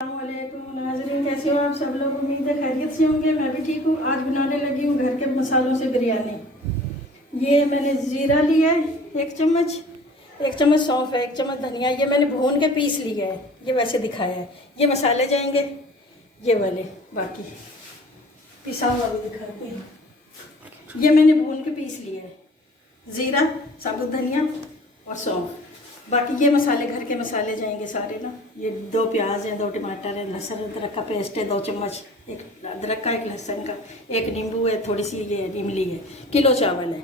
अस्सलामुअलैकुम नाज़रीन, कैसे हो आप सब लोग। उम्मीद है खैरियत से होंगे। मैं भी ठीक हूँ। आज बनाने लगी हूँ घर के मसालों से बिरयानी। ये मैंने ज़ीरा लिया है 1 चम्मच सौंफ है, 1 चम्मच धनिया। ये मैंने भून के पीस लिया है, ये वैसे दिखाया है। ये मसाले जाएंगे ये वाले, बाकी पिसा हुआ भी दिखाते हैं। ये मैंने भून के पीस लिया है, ज़ीरा, साबुत धनिया और सौंफ। बाकी ये मसाले घर के मसाले जाएंगे सारे ना। ये 2 प्याज हैं, 2 टमाटर है, लहसुन अदरक का पेस्ट है 2 चम्मच, 1 अदरक का, 1 लहसुन का, 1 नींबू है, थोड़ी सी ये इमली है, किलो चावल है,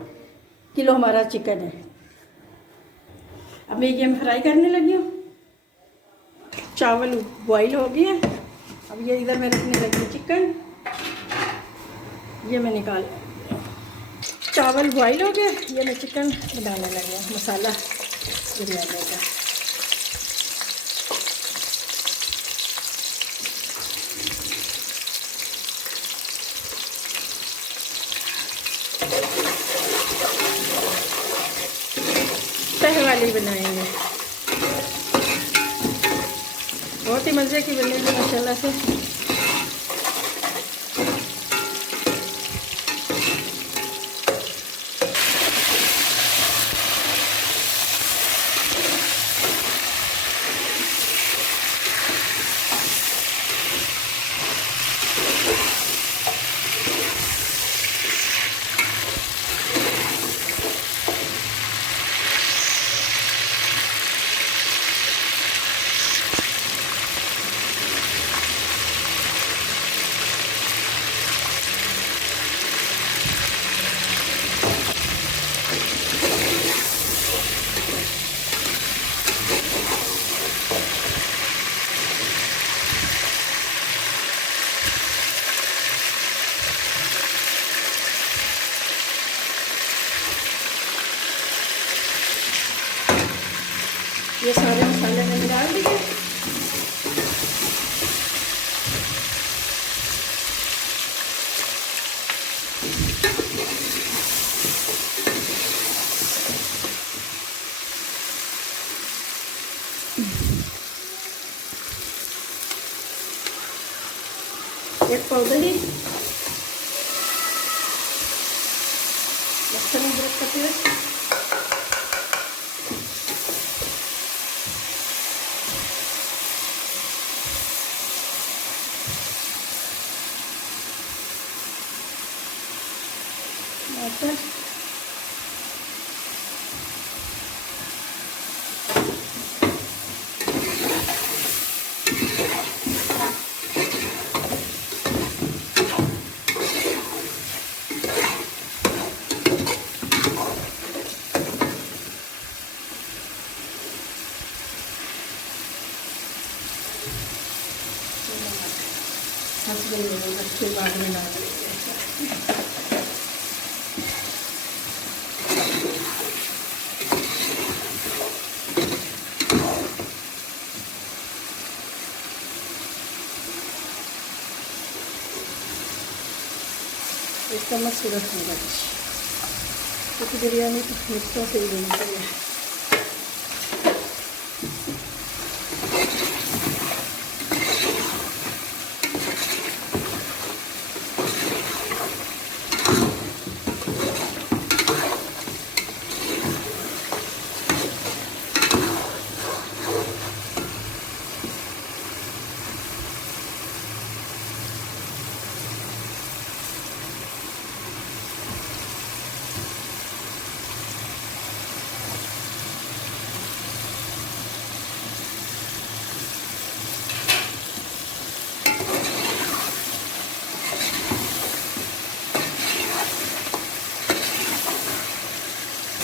किलो हमारा चिकन है। अब मैं फ्राई करने लगी हूँ। चावल बॉईल हो गया है। अब ये इधर मैं रखने लगी हूँ चिकन। ये मैं निकाल, चावल बॉईल हो गया, ये मैं चिकन बनाने लगी हूँ, मसाला बिरयानी का। तह वाली बनाएंगे, बहुत ही मज़े की बनेगी माशाल्लाह से। ये सारे मसाले मैंने डाल दिए। एक पाउडर ही लहसुन अदरक का पेस्ट, टमाटर, अच्छे बाद में डाल देंगे। एक चम्मच सूरज मिर्च, क्योंकि बिरयानी तो मिर्चों से ही बनती है।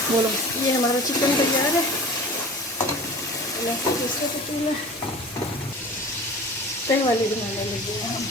बोलो, ये हमारा चिकन तैयार है। इसका पतीला तय वाली बनाने लगे हैं हम।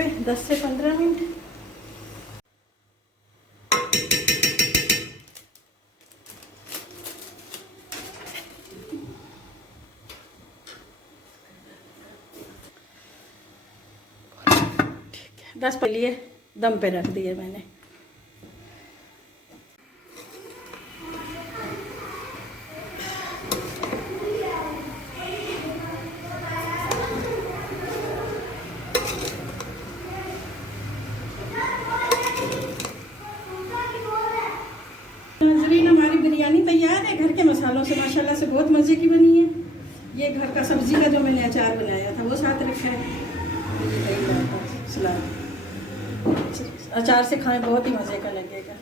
पे 10 से 15 मिनट। ठीक है, 10 पे लिए दम पे रख दिए मैंने। नाज़रीन, हमारी बिरयानी तैयार है। घर के मसालों से माशाल्लाह से बहुत मज़े की बनी है। ये घर का सब्ज़ी का जो मैंने अचार बनाया था वो साथ रखा है। सलाद अचार से खाएं, बहुत ही मज़े का लगेगा।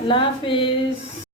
अल्लाह हाफिज़।